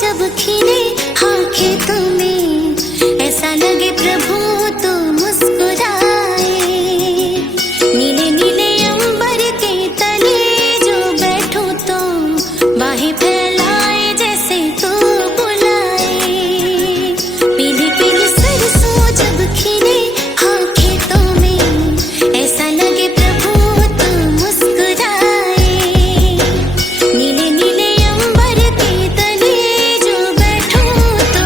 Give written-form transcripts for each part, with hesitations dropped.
जब खिले हाँ खेतों में, ऐसा लगे प्रभु तो मुस्कुराए। नीले नीले अंबर के तले जो बैठो तो बाहें फैलाए जैसे तो बुलाए। पीली पीली सरसों जब खिले हाँ खेतों में, ऐसा लगे प्रभु तो मुस्कुराए। नीले नीले अंबर के तले जो बैठो तो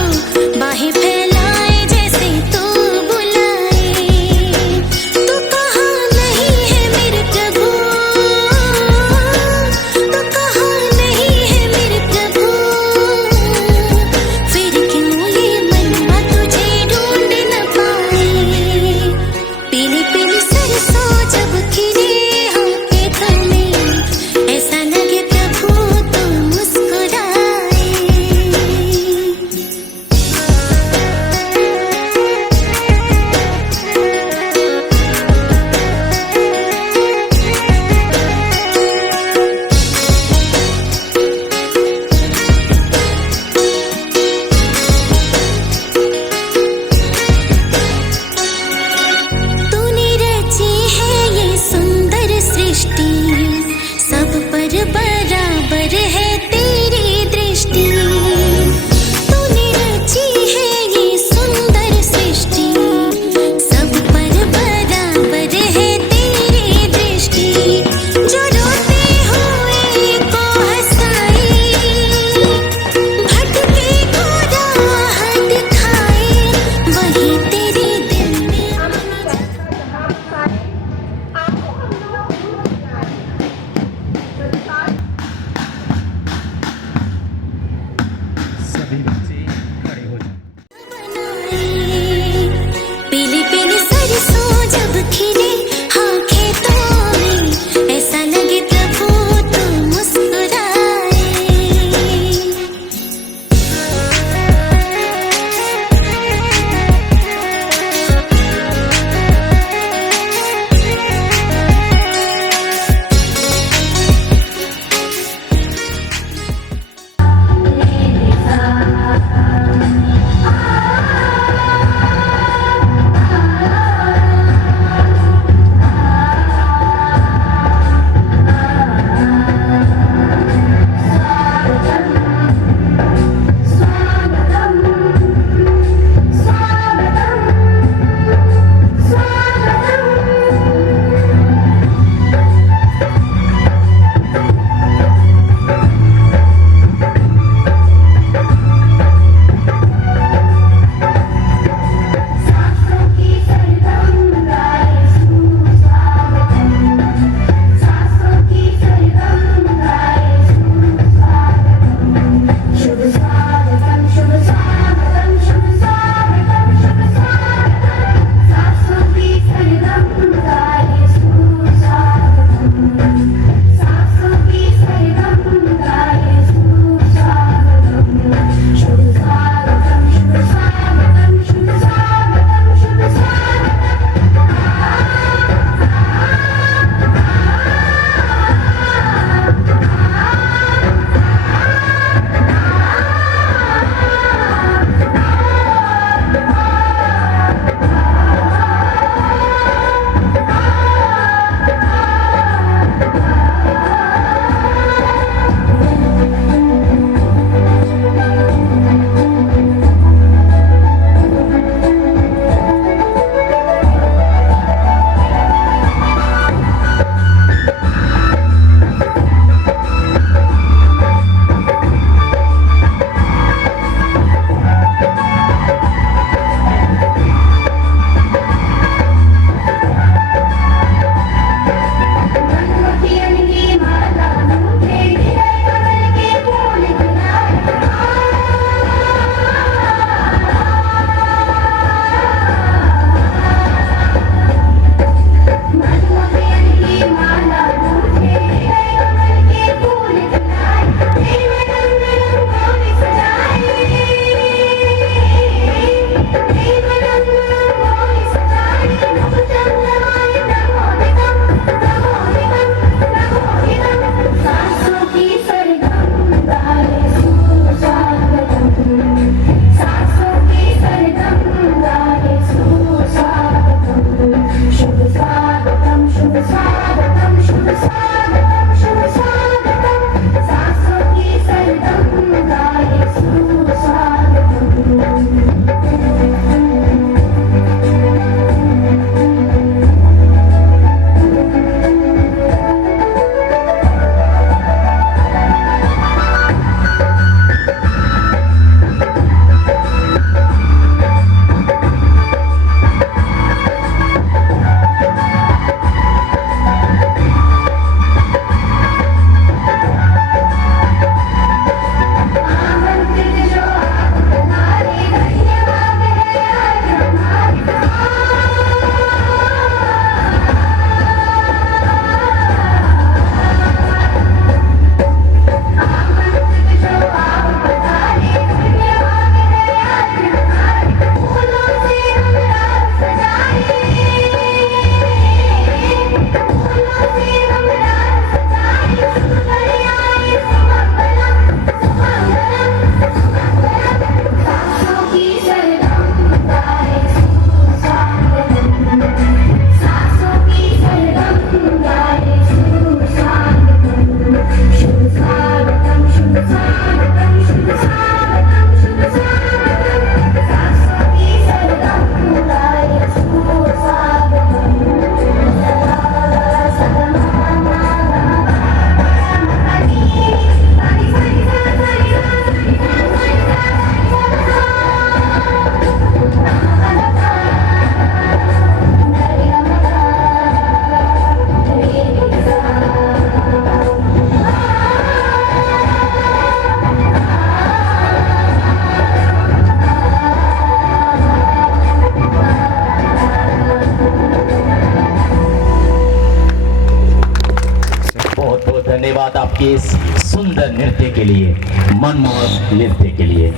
आपके इस सुंदर नृत्य के लिए, मनमोहक नृत्य के लिए।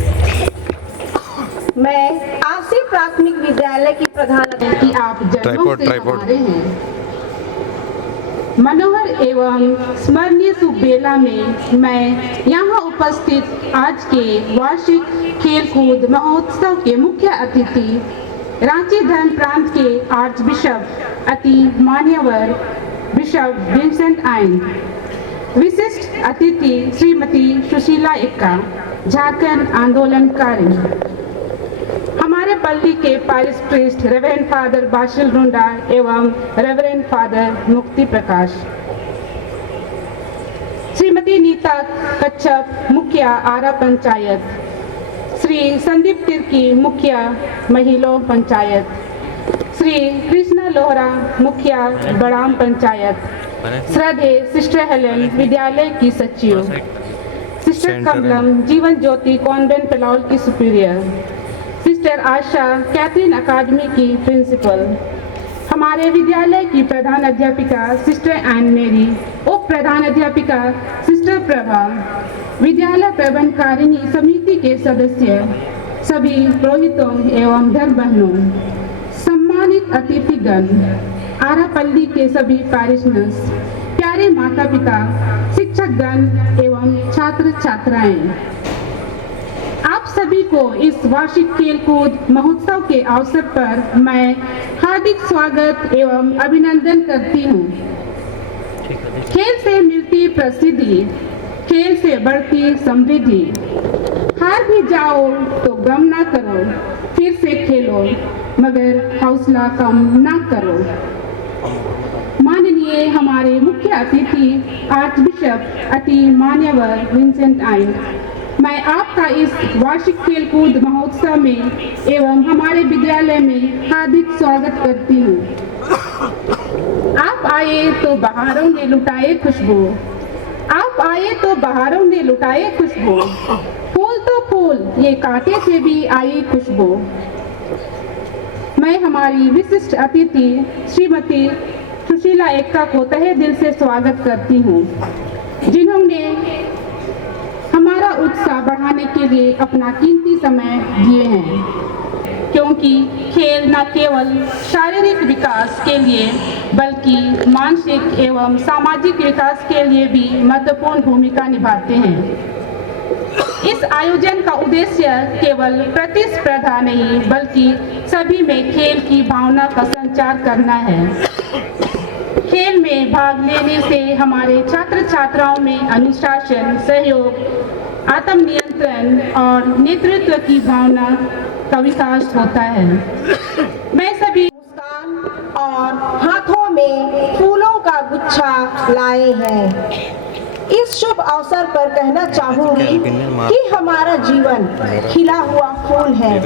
मैं आरसी प्राथमिक विद्यालय की प्रधान कि आप जन्मों से हमारे हैं। मनोहर एवं स्मरणीय शुभ बेला में मैं यहाँ उपस्थित आज के वार्षिक खेलकूद महोत्सव के मुख्य अतिथि रांची धर्म प्रांत के आर्च बिशप अति मान्यवर बिशप विंसेंट आइन, विशिष्ट अतिथि श्रीमती सुशीला एक्का, झारखंड आंदोलनकारी, हमारे पल्ली के पारिश प्रीस्ट रेवरेंड फादर बाशिल रुंडा एवं रेवरेंड फादर मुक्ति प्रकाश, श्रीमती नीता कच्छप मुखिया आरा पंचायत, श्री संदीप तिर्की मुखिया महिला पंचायत, श्री कृष्णा लोहरा मुखिया बड़ाम पंचायत, श्रद्धे सिस्टर हेलेन विद्यालय की सचिव, सिस्टर कमलम जीवन ज्योति कॉन्वेंट पलौल की सुपीरियर, सिस्टर आशा कैथरीन अकादमी की प्रिंसिपल, हमारे विद्यालय की प्रधान अध्यापिका सिस्टर एन मेरी, उप प्रधान अध्यापिका सिस्टर प्रभा, विद्यालय प्रबंधकारिणी समिति के सदस्य, सभी पुरोहितों एवं धर्म बहनों, सम्मानित अतिथिगण, आरापल्ली के सभी पारिशनर्स, प्यारे माता पिता, शिक्षकगण एवं छात्र छात्राएं, आप सभी को इस वार्षिक खेलकूद महोत्सव के अवसर पर मैं हार्दिक स्वागत एवं अभिनंदन करती हूँ। खेल से मिलती प्रसिद्धि, खेल से बढ़ती समृद्धि, हार भी जाओ तो गम ना करो, फिर से खेलो मगर हौसला कम ना करो। माननीय हमारे मुख्य अतिथि आर्च बिशप अति मान्यवर विंसेंट आइन, मैं आपका इस वार्षिक खेलकूद महोत्सव में एवं हमारे विद्यालय में हार्दिक स्वागत करती हूँ। आप आए तो बहारों ने लुटाए खुशबू, आप आए तो बहारों ने लुटाए खुशबू, फूल तो फूल ये कांटे से भी आई खुशबू। मैं हमारी विशिष्ट अतिथि श्रीमती सुशीला एक्का को तहे दिल से स्वागत करती हूँ, जिन्होंने हमारा उत्साह बढ़ाने के लिए अपना कीमती समय दिए हैं, क्योंकि खेल न केवल शारीरिक विकास के लिए बल्कि मानसिक एवं सामाजिक विकास के लिए भी महत्वपूर्ण भूमिका निभाते हैं। इस आयोजन का उद्देश्य केवल प्रतिस्पर्धा नहीं बल्कि सभी में खेल की भावना का संचार करना है। खेल में भाग लेने से हमारे छात्र छात्राओं में अनुशासन, सहयोग, आत्मनियंत्रण और नेतृत्व की भावना का विकास होता है। मैं सभी मुस्कान और हाथों में फूलों का गुच्छा लाए हैं। इस शुभ अवसर पर कहना चाहूंगी कि हमारा जीवन खिला हुआ फूल है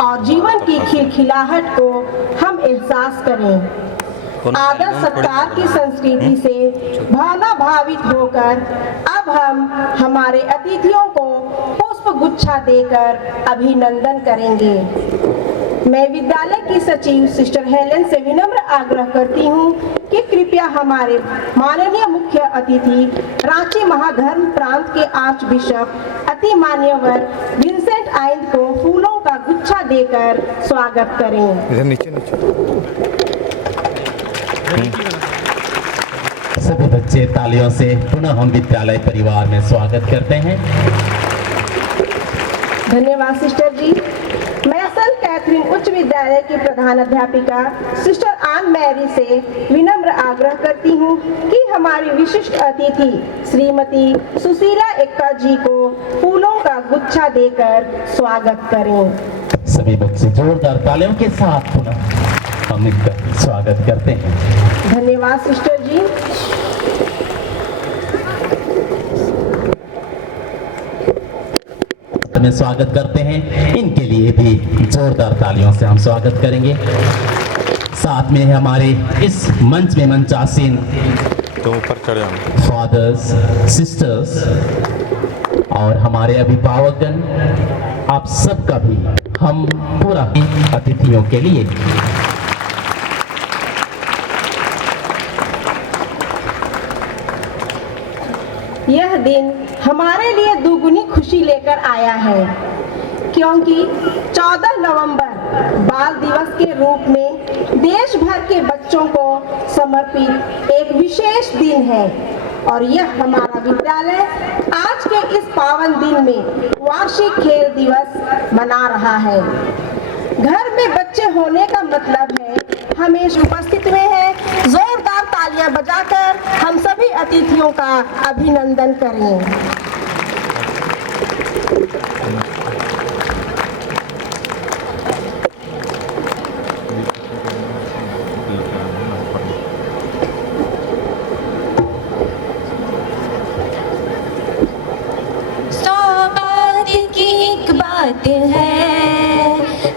और जीवन की खिलखिलाहट को हम एहसास करें। आदर सत्कार की संस्कृति से भावना भावित होकर अब हम हमारे अतिथियों को पुष्प गुच्छा देकर अभिनंदन करेंगे। मैं विद्यालय की सचिव सिस्टर हेलेन से विनम्र आग्रह करती हूँ कि कृपया हमारे माननीय मुख्य अतिथि रांची महाधर्म प्रांत के आर्च बिशप अति मान्यवर विंसेंट आइन को फूलों का गुच्छा देकर स्वागत करें। सभी बच्चे तालियों से पुनः हम विद्यालय परिवार में स्वागत करते हैं। धन्यवाद सिस्टर जी। मैं संत कैथरीन उच्च विद्यालय की प्रधान अध्यापिका सिस्टर आन मैरी से विनम्र आग्रह करती हूँ कि हमारी विशिष्ट अतिथि श्रीमती सुशीला एक्का जी को फूलों का गुच्छा देकर स्वागत करें। सभी बच्चे जोरदार तालियों के साथ पुनः हम इनका स्वागत करते हैं। धन्यवाद सिस्टर जी। में स्वागत करते हैं, इनके लिए भी जोरदार तालियों से हम स्वागत करेंगे। साथ में हमारे इस मंच में मंचासीन तो ऊपर चढ़ जाओ फादर्स, सिस्टर्स और हमारे अभिभावकगण, आप सबका भी हम पूरा अतिथियों के लिए यह दिन हमारे लिए दुगुनी खुशी लेकर आया है, क्योंकि 14 नवंबर बाल दिवस के रूप में देश भर के बच्चों को समर्पित एक विशेष दिन है और यह हमारा विद्यालय आज के इस पावन दिन में वार्षिक खेल दिवस मना रहा है। घर में बच्चे होने का मतलब है हमेशा उपस्थित में है। जोरदार तालियां बजाकर हम सभी अतिथियों का अभिनंदन करें। बात है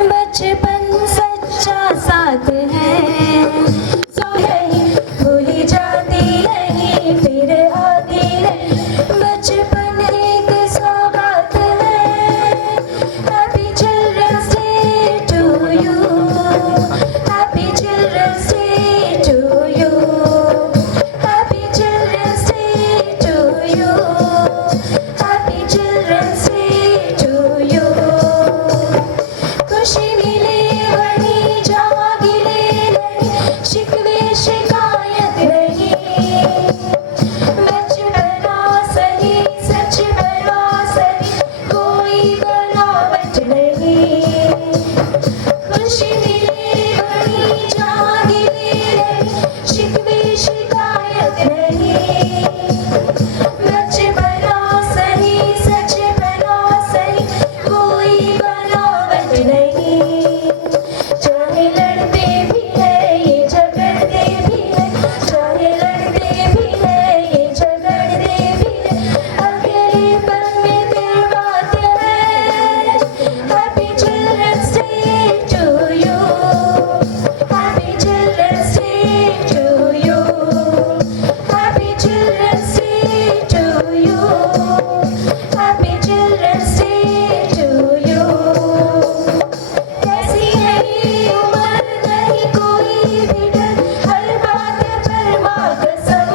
बचपन सच्चा साथ है, सो नहीं भूली जाती नहीं फिर आती नहीं, बचपन एक सौगात है। Happy children's day to you, happy children's day to you, happy children's day to you, happy children's day to you. खुशी मिले वही जहाँ गिले नहीं, शिकवे शिकायत नहीं, बचपना सही सच बना सही कोई बनावट नहीं। खुशी मिले वही जहाँ गिले नहीं, शिकवे शिकायत नहीं, बचपना सही सच बना सही कोई बनावट नहीं। चाहे लड़ते भी है ये झगड़ते भी है, चाहे लड़ते भी है ये झगड़ते भी है, अकेले पल में फिर बात है। Happy children's day to you, happy children's day to you, happy children's day to you, happy children's day to you. कैसी है ये उम्र नहीं कोई भी डर, हर बात पर माँ कसम,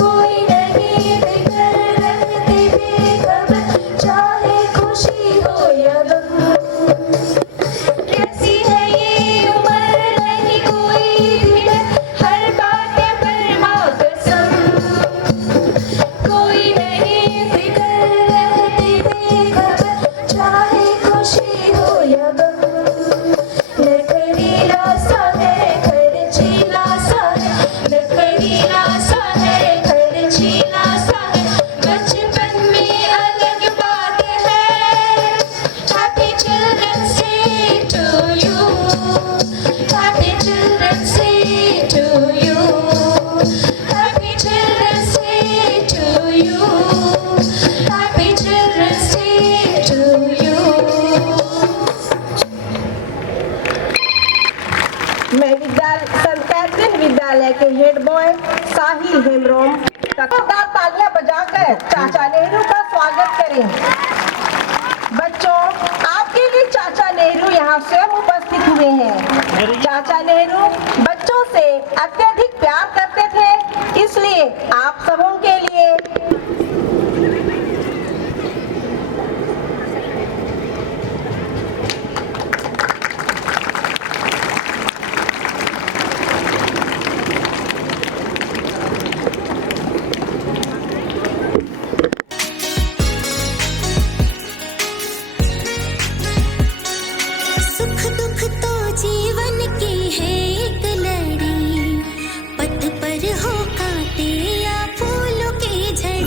कोई नहीं फिक्र रखती बेखबर, चाहे खुशी हो या गम। कैसी है ये उम्र नहीं कोई भी डर, हर बात पर माँ कसम, कोई नहीं फिक्र रहती बेखबर, चाहे खुशी हो या गम। नखरीला सा है खर्चीला सा है, नखरीला सा है खर्चीला सा है, बचपन में अलग बात है। Happy children's day to you, happy children's day to you, happy children's day to you, happy children's day to you. मैं संत कैथरीन विद्यालय के हेड बॉय साहिल हेमब्रोम जोरदार तालियां बजाकर चाचा नेहरू का स्वागत करें। बच्चों, आपके लिए चाचा नेहरू यहाँ स्वयं उपस्थित हुए हैं। चाचा नेहरू बच्चों से अत्यधिक प्यार करते थे, इसलिए आप सबों के लिए सुख दुख तो जीवन की है एक लड़ी, पथ पर हो कांटे या फूलों के झड़े।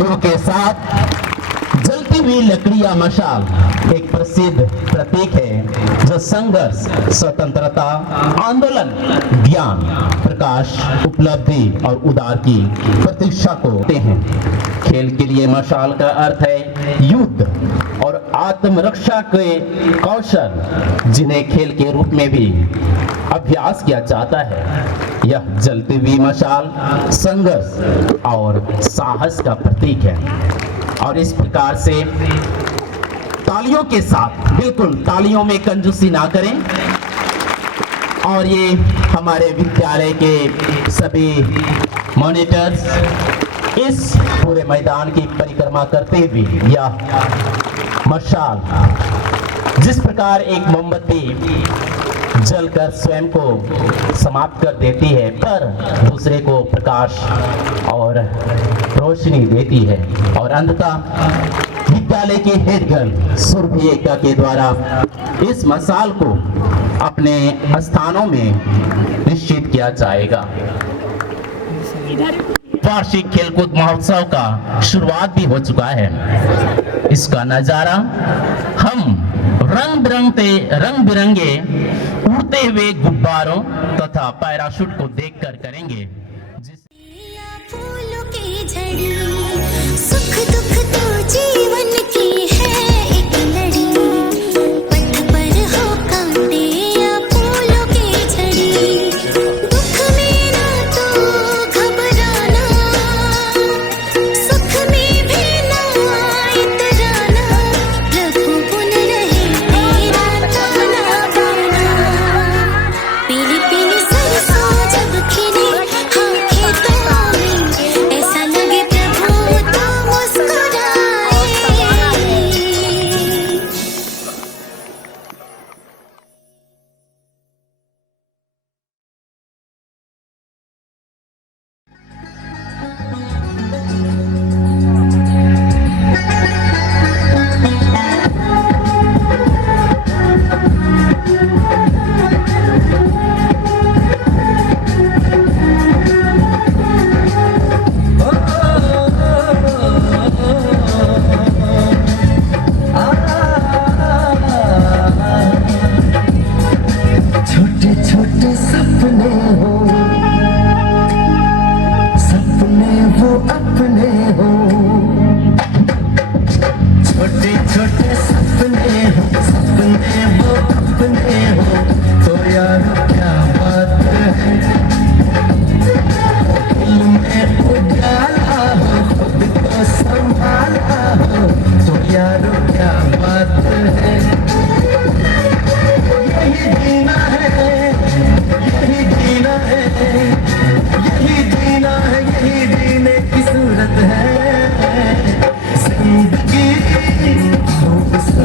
तालियों के साथ जलती हुई लकड़ी या मशाल एक प्रसिद्ध प्रतीक है जो संघर्ष, स्वतंत्रता, आंदोलन, ज्ञान, प्रकाश, उपलब्धि और उदार की प्रतीक्षा को देते हैं। खेल के लिए मशाल का अर्थ है युद्ध और आत्मरक्षा के कौशल, जिन्हें खेल के रूप में भी अभ्यास किया जाता है। यह जलती हुई मशाल संघर्ष और साहस का प्रतीक है और इस प्रकार से तालियों के साथ, बिल्कुल तालियों में कंजूसी ना करें। और ये हमारे विद्यालय के सभी मॉनिटर्स इस पूरे मैदान की परिक्रमा करते हुए यह मशाल जिस प्रकार एक मोमबत्ती जलकर स्वयं को समाप्त कर देती है, पर दूसरे को प्रकाश और रोशनी देती है और अंततः विद्यालय के हेड गर्ल सुरभि एका के द्वारा इस मशाल को अपने स्थानों में निश्चित किया जाएगा। वार्षिक खेलकूद महोत्सव का शुरुआत भी हो चुका है। इसका नजारा हम रंग बिरंगे उड़ते हुए गुब्बारों तथा पैराशूट को देखकर करेंगे। फूलों की झड़ी, सुख दुख तो जीवन की है एक लड़ी, पथ पर हो कांटे या फूलों की झड़ी, दुख में ना तो घबराना, सुख में भी ना इतराना, प्रभु बुन रहे तेरा ताना गाना, पीली पीली सरसों जब खिले हाँ खेतों में, ऐसा लगे प्रभु तो मुस्कुराए। छोटे छोटे सपने हो, सपने वो अपने हो, छोटे छोटे सपने हो, सपने वो अपने हो, तो यार क्या बात है, दिल में उजाला हो, खुद को संभाला हो, तो यार क्या बात है। यही जीना है, यही जीना है, यही जीना है, यही जीने की सूरत है। जिंदगी खूबसूरत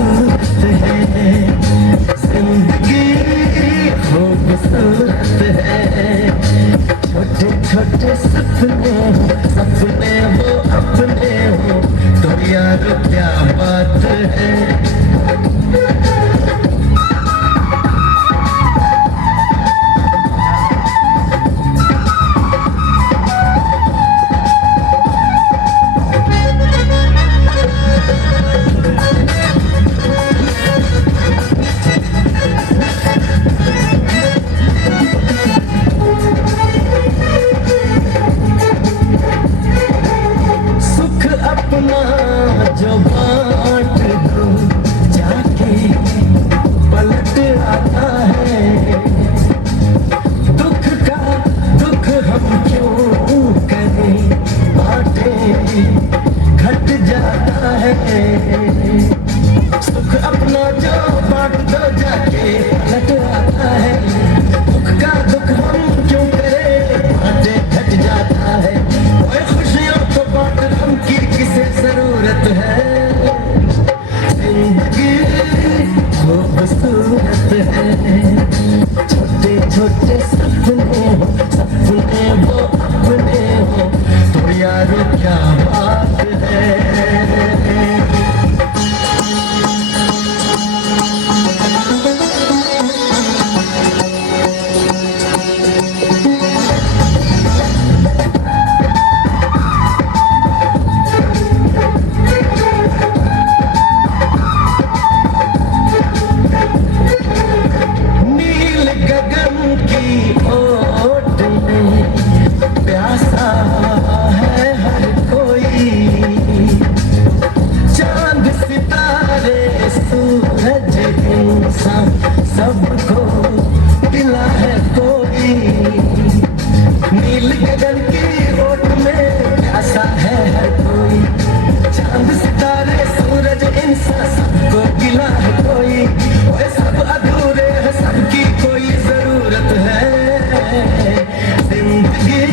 सितारे सूरज इंसान सबको मिला है कोई, नील गगन की ओट में प्यासा है हर कोई, चांद सितारे सूरज इंसान सबको गिला है कोई, वे सब अधूरे हैं सबकी कोई जरूरत है, जिंदगी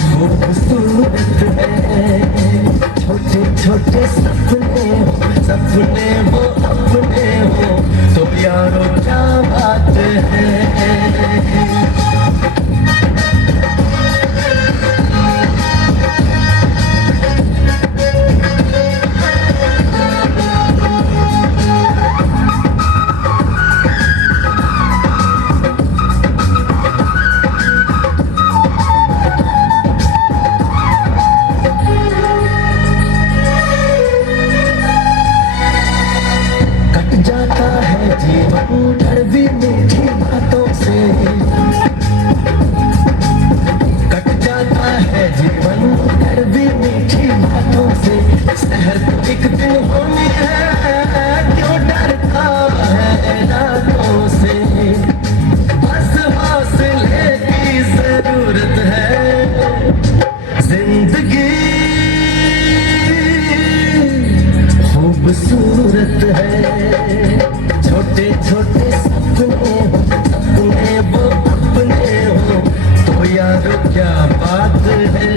खूबसूरत है, छोटे छोटे सपने हो सपने वो अपने हो तो यारो क्या बात है। जाता है जीवन कड़वी मीठी बातों से, कट जाता है जीवन कड़वी मीठी बातों से, शहर तो एक दिन होनी है क्यों डरता है रातों से, बस हौसले की जरूरत है, जिंदगी खूबसूरत है, छोटे छोटे सपने वो अपने हो तो यारो क्या बात है,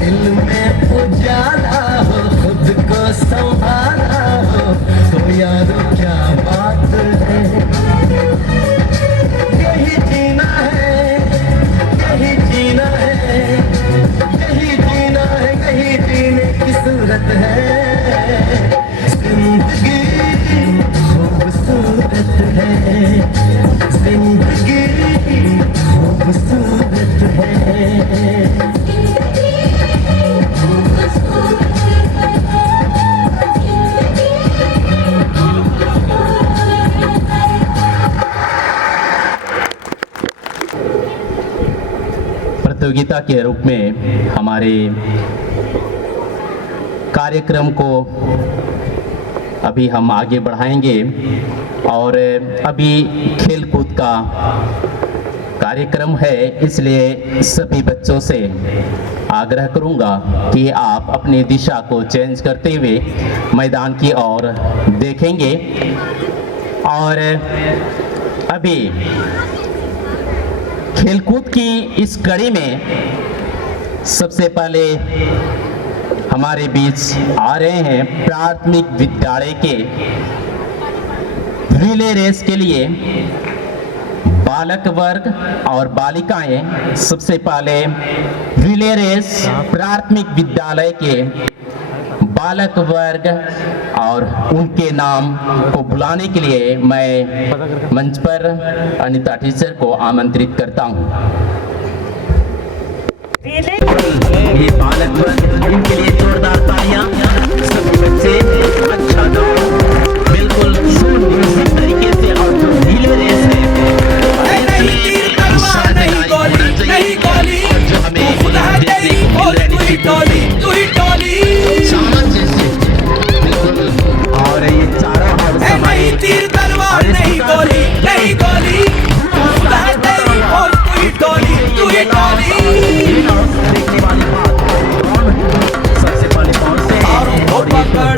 दिल में उजाला हो खुद को संभाला हो तो यारो क्या बात है, यही जीना है यही जीना है यही जीना है यही जीने की सूरत है, जिंदगी खूबसूरत है, जिंदगी खूबसूरत है। प्रतियोगिता के रूप में हमारे कार्यक्रम को अभी हम आगे बढ़ाएंगे और अभी खेलकूद का कार्यक्रम है, इसलिए सभी बच्चों से आग्रह करूंगा कि आप अपनी दिशा को चेंज करते हुए मैदान की ओर देखेंगे। और अभी खेलकूद की इस कड़ी में सबसे पहले हमारे बीच आ रहे हैं प्राथमिक विद्यालय के रिले रेस के लिए बालक वर्ग और बालिकाएं। सबसे पहले रिले रेस प्राथमिक विद्यालय के बालक वर्ग और उनके नाम को बुलाने के लिए मैं मंच पर अनीता टीचर को आमंत्रित करता हूं। ये बालक वर्ग, इनके लिए जोरदार तालियां। सभी बच्चे अच्छा दौड़ बिल्कुल सुनिश्चित तरीके से और जो रिले रेस है नहीं गोली जो हमें खुदा तेरी और तू ही टोली और ये चारों नहीं तीर तलवार नहीं गोली खुदा तेरी और तू ही टोली देखने वाली बात सबसे पहले कौन से और पकड़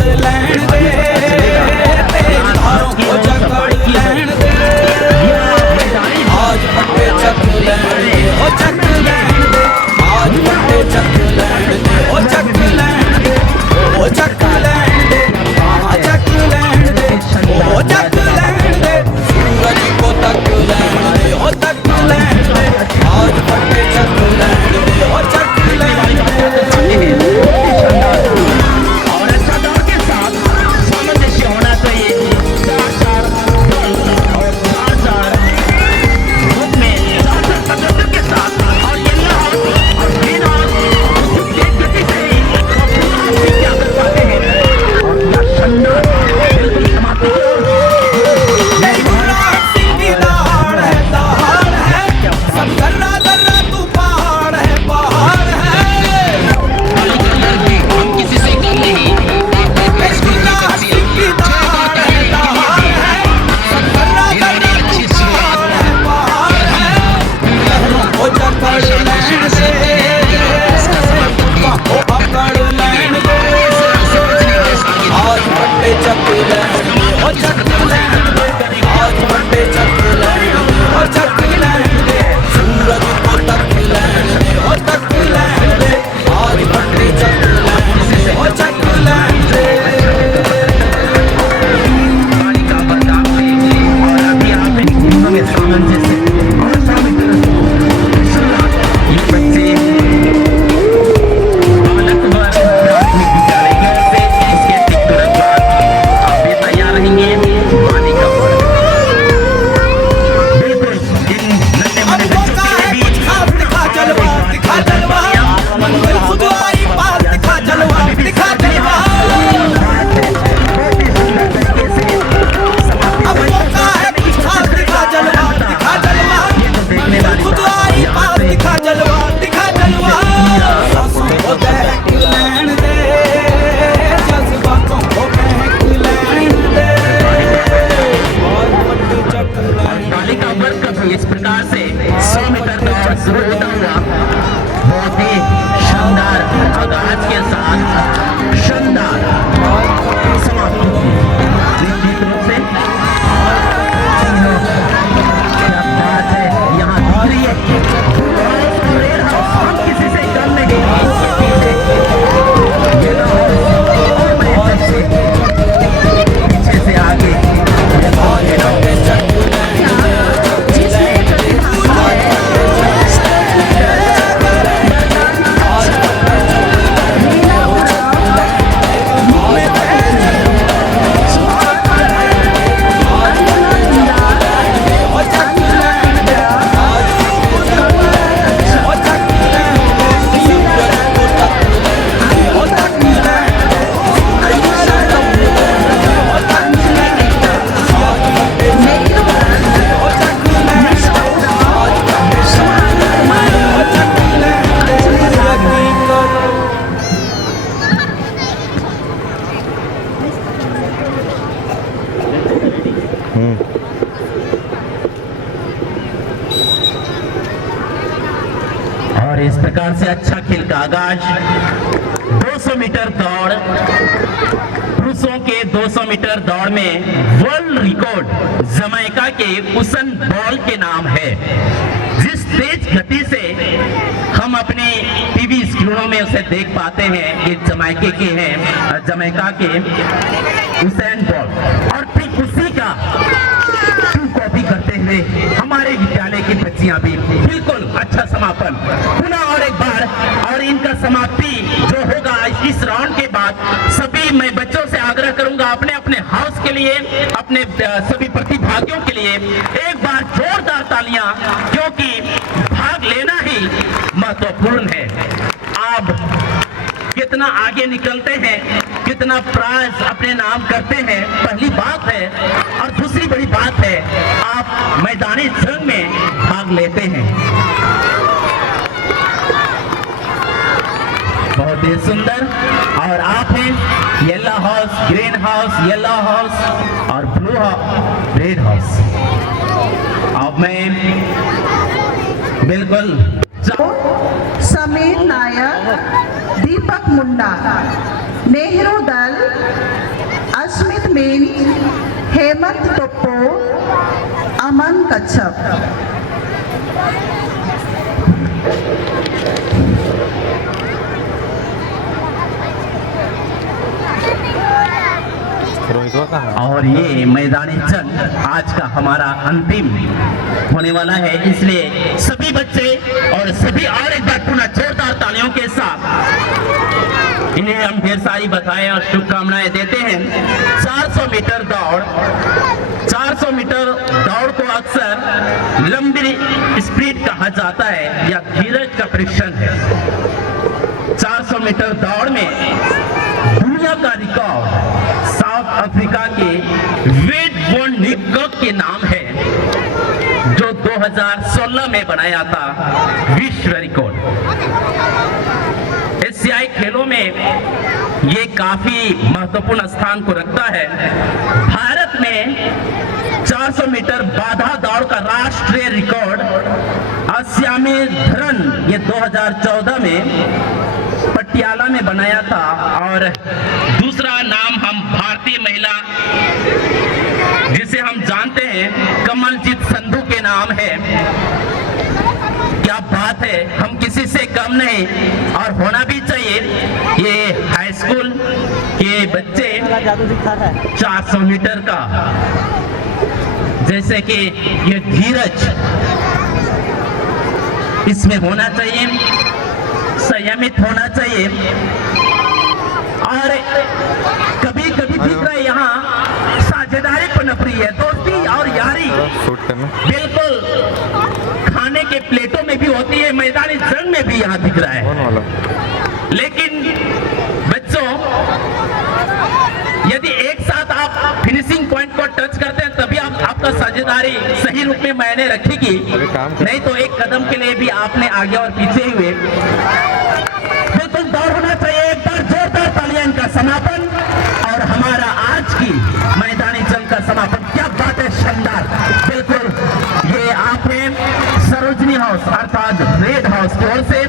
और से अच्छा खेल का आगाज 200 मीटर दौड़, पुरुषों के 200 मीटर दौड़ में वर्ल्ड रिकॉर्ड जमैका के उसन बॉल्ट के नाम है। जिस तेज गति से हम अपने टीवी स्क्रीनों में उसे देख पाते हैं, ये जमैका के हैं, जमैका के उसेन बोल्ट। और ठीक उसी का कॉपी करते हुए हमारे विद्यालय की बच्चियां भी बिल्कुल अच्छा समापन पुनः और एक बार। और इनका समाप्ति जो होगा इस राउंड के बाद, सभी मैं बच्चों से आग्रह करूंगा अपने अपने हाउस के लिए, अपने सभी प्रतिभागियों के लिए एक बार जोरदार तालियां, क्योंकि भाग लेना ही महत्वपूर्ण है। आप कितना आगे निकलते हैं, कितना प्राइज अपने नाम करते हैं, पहली बात है। और दूसरी बड़ी बात है, आप मैदानी जंग में भाग लेते हैं। बहुत ही सुंदर। और आप हैं yellow house, green house, yellow house और ब्लू हाउस, रेड हाउस। अब मैं बिल्कुल समीर नायक, दीपक मुंडा, नेहरू दल, अस्मित मीन, हेमंत टोप्पो, अमन कच्छप। रोहित हुआ कहाँ? और ये मैदानी जंग आज का हमारा अंतिम होने वाला है, इसलिए सभी बच्चे और सभी और एक बार पुनः जोरदार तालियों के साथ इन्हें हम ढेर सारी बधाई और शुभकामनाएं देते हैं। 400 मीटर दौड़, 400 मीटर दौड़ को अक्सर लंबी स्पीड कहा जाता है या धीरज का परीक्षण है। 400 मीटर दौड़ में दुनिया का रिकॉर्ड साउथ अफ्रीका के वेट वॉन निकॉक के नाम है, जो 2016 में बनाया था विश्व रिकॉर्ड। एशियाई खेलों में ये काफी महत्वपूर्ण स्थान को रखता है। भारत में 400 मीटर बाधा दौड़ का राष्ट्रीय रिकॉर्ड अश्यामी धरन ये 2014 में पटियाला में बनाया था। और दूसरा नाम हम भारतीय महिला जिसे हम जानते हैं कमलजीत संधू के नाम है। क्या बात है, हम किसी से कम नहीं और होना भी चाहिए। ये हाई स्कूल के बच्चे 400 मीटर का, जैसे कि ये धीरज इसमें होना चाहिए, संयमित होना चाहिए। और कभी कभी दिख रहा है यहाँ साझेदारी पनप रही है, दोस्ती और यारी शूट करना बिल्कुल खाने के प्लेटों में भी होती है, मैदानी जंग में भी यहाँ दिख रहा है। कौन वाला? लेकिन बच्चों, यदि एक साथ आप फिनिशिंग पॉइंट को टच करते हैं तभी आपका साझेदारी सही रूप में मायने रखेगी, नहीं तो एक कदम के लिए भी आपने आगे और पीछे हुए। बिल्कुल दौड़ होना चाहिए। एक बार जोरदार तालियां इनका समापन और हमारा आज की मैदानी जंग का समापन। क्या बात है, शानदार। बिल्कुल ये आपने सरोजनी हाउस अर्थात रेड हाउस की ओर से,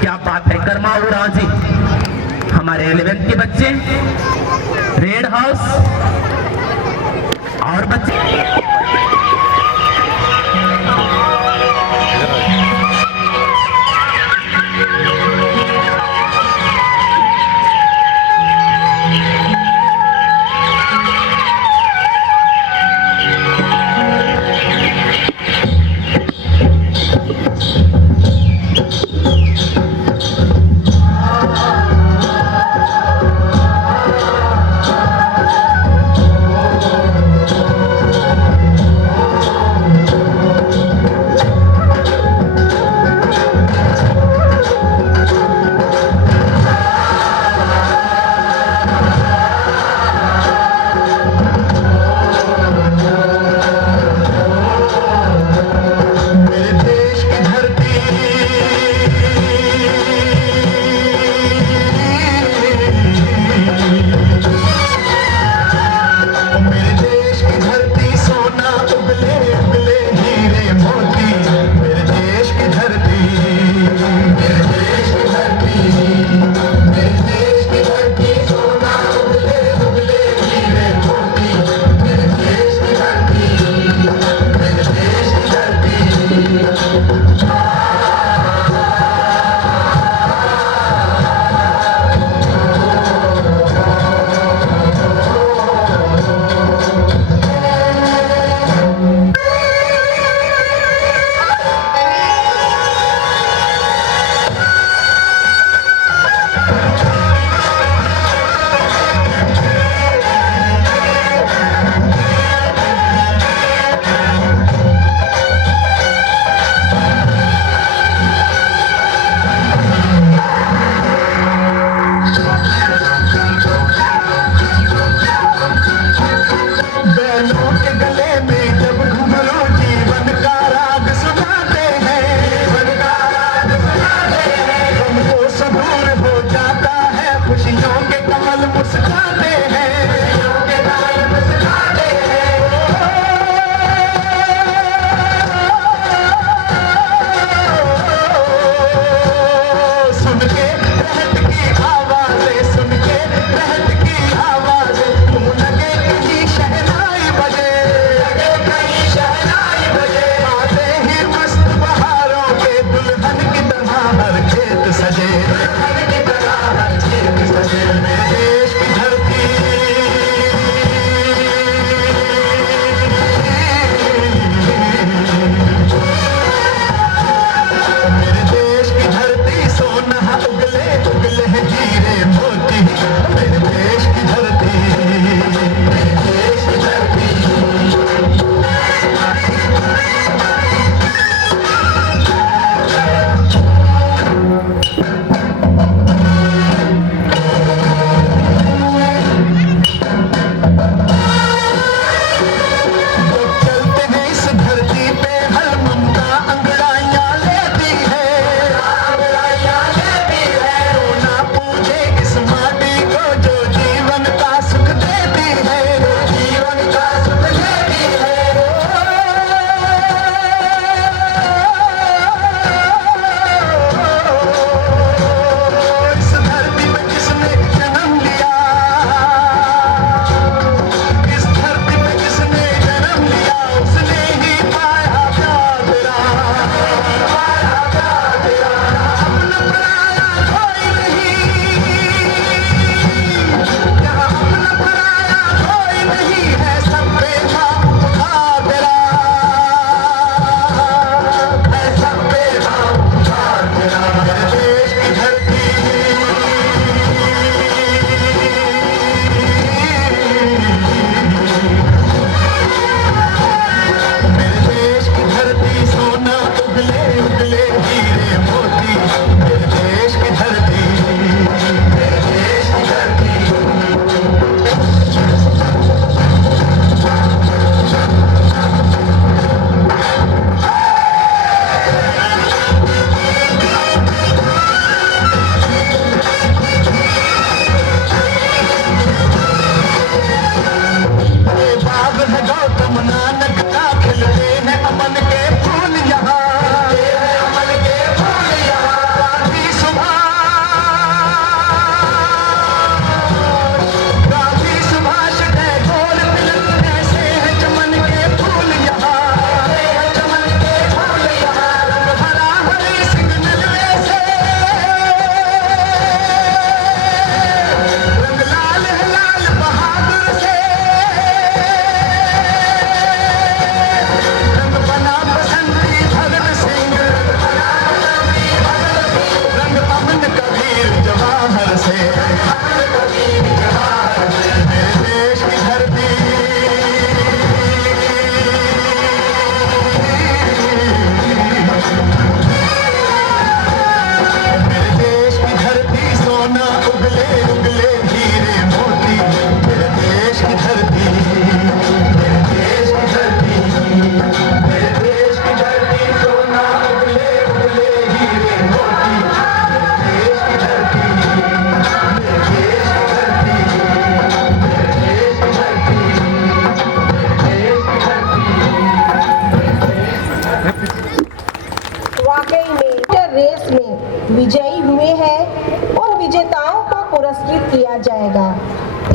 क्या बात है, करमाऊ राजी हमारे 11th के बच्चे, रेड हाउस और बच्चे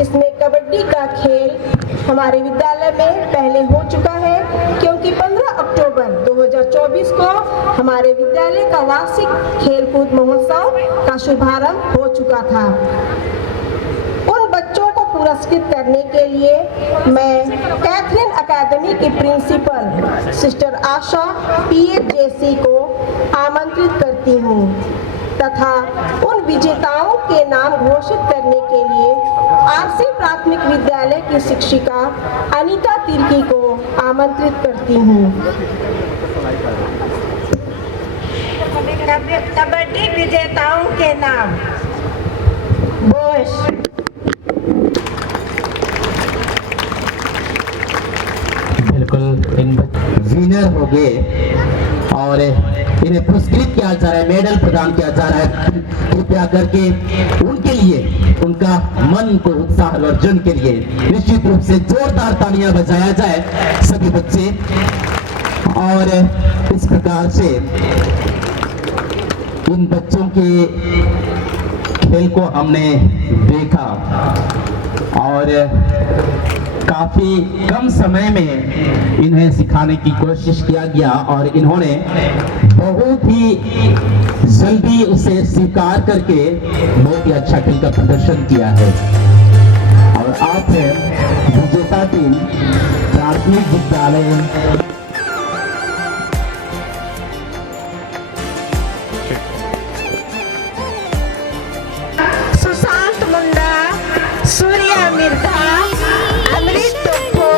इसमें कबड्डी का खेल हमारे विद्यालय में पहले हो चुका है, क्योंकि 15 अक्टूबर 2024 को हमारे विद्यालय का वार्षिक खेलकूद महोत्सव का शुभारंभ हो चुका था। उन बच्चों को पुरस्कृत करने के लिए मैं कैथरीन अकेडमी की प्रिंसिपल सिस्टर आशा PHJC को आमंत्रित करती हूँ तथा उन विजेताओं के नाम घोषित करने के लिए RC प्राथमिक विद्यालय की शिक्षिका अनीता तिर्की को आमंत्रित करती हूँ। कबड्डी विजेताओं के नाम घोष बिल्कुल इन विनर हो गए और इन्हें पुरस्कृत किया जा रहा है, मेडल प्रदान किया जा रहा है। कृपया करके उनके लिए, उनका मन को उत्साहवर्धन के लिए निश्चित रूप से जोरदार तालियां बजाया जाए सभी बच्चे। और इस प्रकार से इन बच्चों के खेल को हमने देखा और काफी कम समय में इन्हें सिखाने की कोशिश किया गया और इन्होंने बहुत ही जल्दी उसे स्वीकार करके बहुत ही अच्छा खेल का प्रदर्शन किया है। और आप है विजेता टीम प्राथमिक विद्यालय सुशांत मुंडा, सूर्या मिर्धा, अमृत टोप्पो,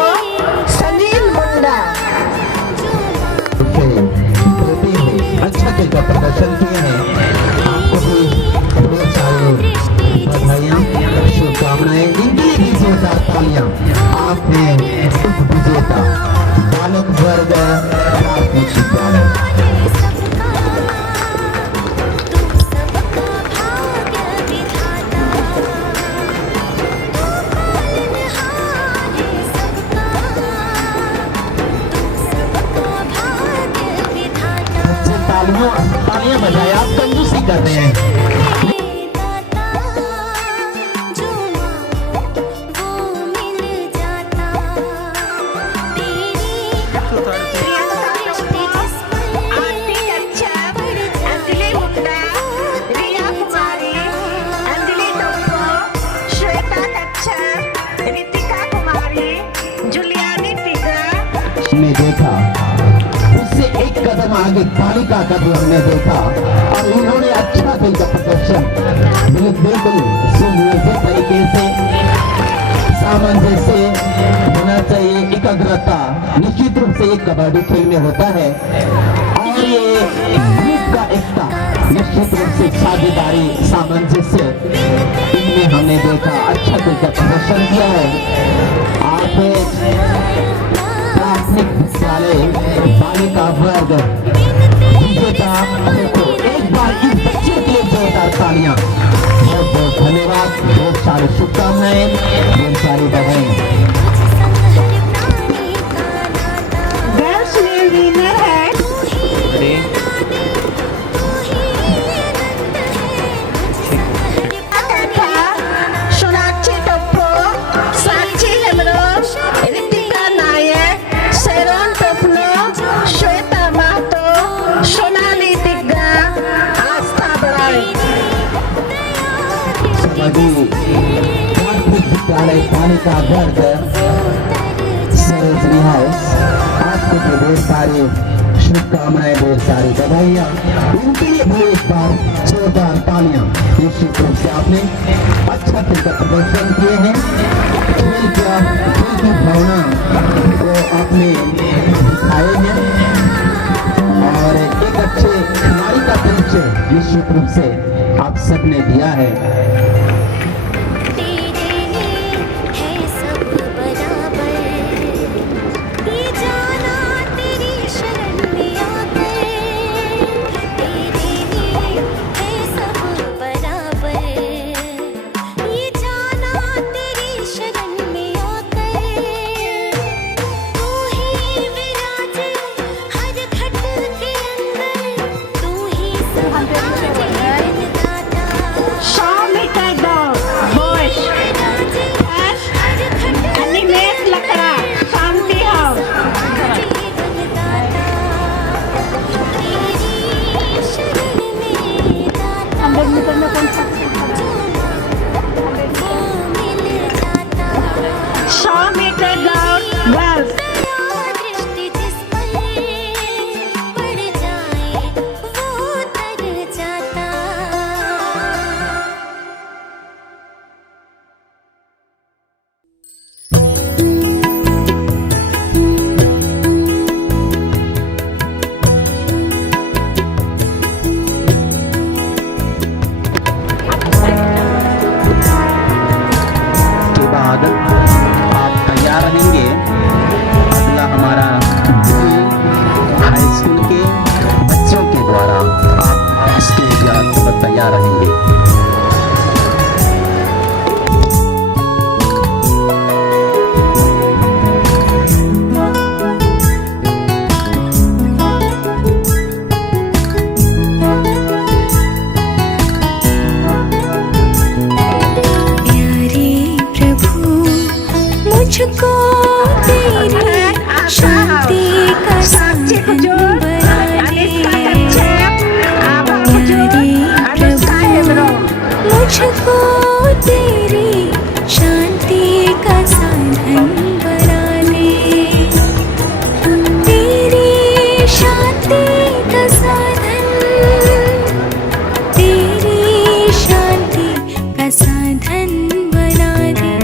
सलील मुंडा। अच्छा खेल का प्रदर्शन किए हैं। आपको भी बहुत सारी बधाइयाँ, शुभकामनाएं। इनके लिए भी जोरदार तालियां। आप हैं उप विजेता बालक वर्ग प्राथमिक विद्यालय। तालियां बजाए, आप कंजूसी कर रहे हैं। अंजलि मुंडा, रिया कुमारी, अंजलि टोप्पो, श्वेता कच्छप, रितिका कुमारी, जुलियानी टिग्रा। हमने देखा उससे एक कदम आगे बालिका का भी हमने देखा और इन्होंने अच्छा खेल का प्रदर्शन बिल्कुल सुनियोजित तरीके से, सामंजस्य होना चाहिए, एकाग्रता निश्चित रूप से एक कबड्डी खेल में होता है। और ये ग्रुप का एकता, निश्चित रूप से साझेदारी, सामंजस्य, इनमें हमने देखा अच्छा खेल का प्रदर्शन किया है। आप प्राथमिक विद्यालय बालिका वर्ग विजेता देखो, एक बार इस बच्चों के लिए जोरदार तालियां। बहुत बहुत धन्यवाद, बहुत सारी शुभकामनाएं, बहुत सारी बधाई। गर्ल्स में विनर है सोनाक्षी टोप्पो, साक्षी हेमरोज, रितिका नायक, शेरोन टोपनो, श्वेता महतो, सोनाली टिग्गा, आस्था बड़ाई। प्राथमिक विद्यालय बालिका वर्ग सरोजनी हाउस, आपको भी ढेर सारी शुभकामनाएं, ढेर सारी बधाइयाँ। इनके लिए भी एक बार जोरदार तालियां। निश्चित रूप से आपने अच्छा खेल का प्रदर्शन किए हैं। खेल की भावना को आपने दिखाए हैं और एक अच्छे खिलाड़ी का परिचय निश्चित रूप से आप सबने दिया है। शाम में मुझको तेरी शांति का साधन बना दे प्यारे प्रभु मुझको तेरी शांति का साधन बना दे तेरी शांति का साधन तेरी शांति का साधन बना दे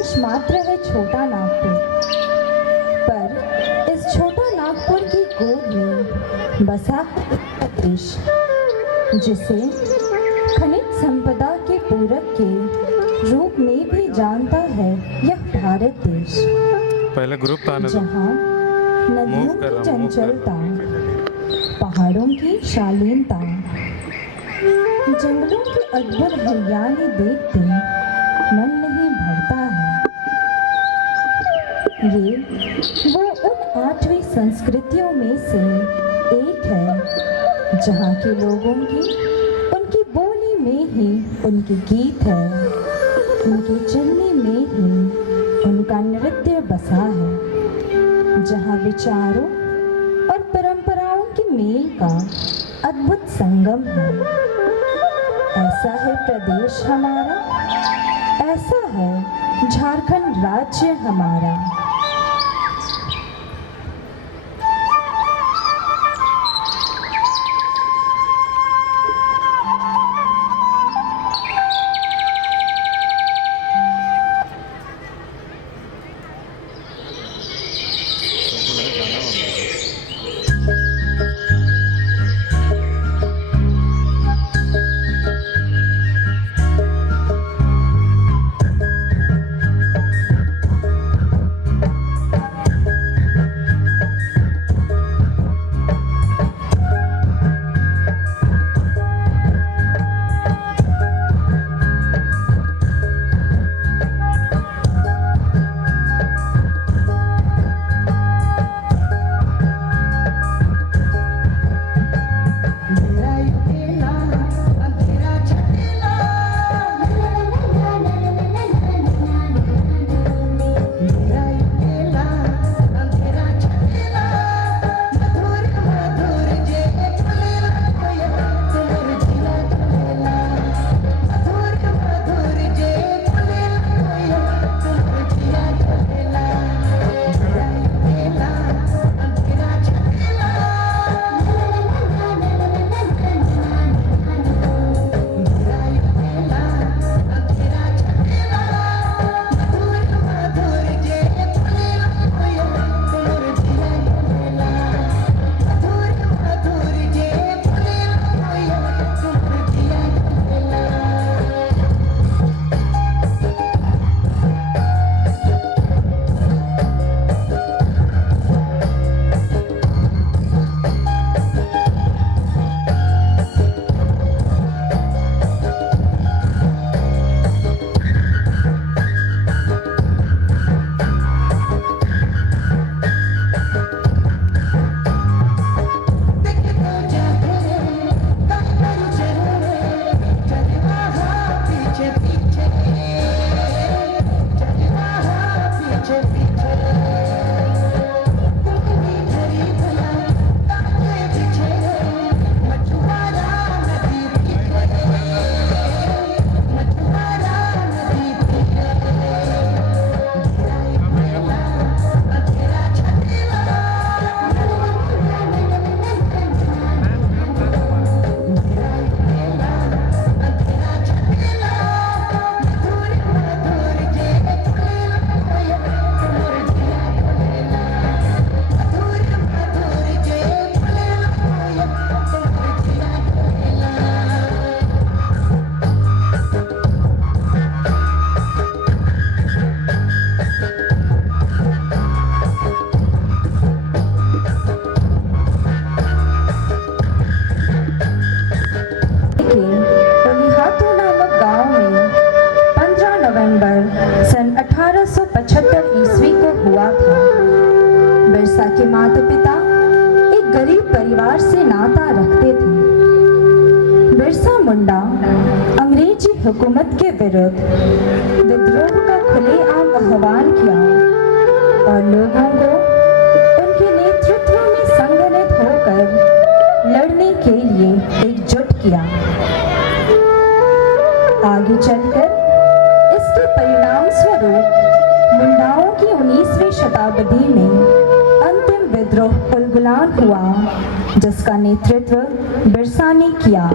अंश मात्र है छोटा नागपुर, पर इस छोटा नागपुर की गोद में बसा है देश, जिसे खनिज संपदा के पूरक के रूप में भी जानता है यह भारत देश, पहले ग्रुप था ना जहाँ नदियों Move कर की रहा हूँ, move कर चंचलता, पहाड़ों की शालीनता, जंगलों की अद्भुत हरियाली देखते मन नहीं भरता है। ये वो उन 8वीं संस्कृतियों में से एक है जहाँ के लोगों की उनकी बोली में ही उनके गीत है, उनके चलने में ही उनका नृत्य बसा है, जहाँ विचारों और परंपराओं के मेल का अद्भुत संगम है। ऐसा है प्रदेश हमारा, ऐसा है झारखंड राज्य हमारा। सन 1875 ईस्वी को हुआ था। बिरसा के माता पिता एक गरीब परिवार से नाता रखते थे। बिरसा मुंडा अंग्रेजी हुकूमत के विरुद्ध विद्रोह का खुलेआम आह्वान किया और लोगों को उनके नेतृत्व में संगठित होकर लड़ने के लिए एकजुट किया। आगे चलकर इसके परिणाम स्वरूप मुंडाओं की 19वीं शताब्दी में अंतिम विद्रोह उलगुलान हुआ, जिसका नेतृत्व बिरसा ने किया।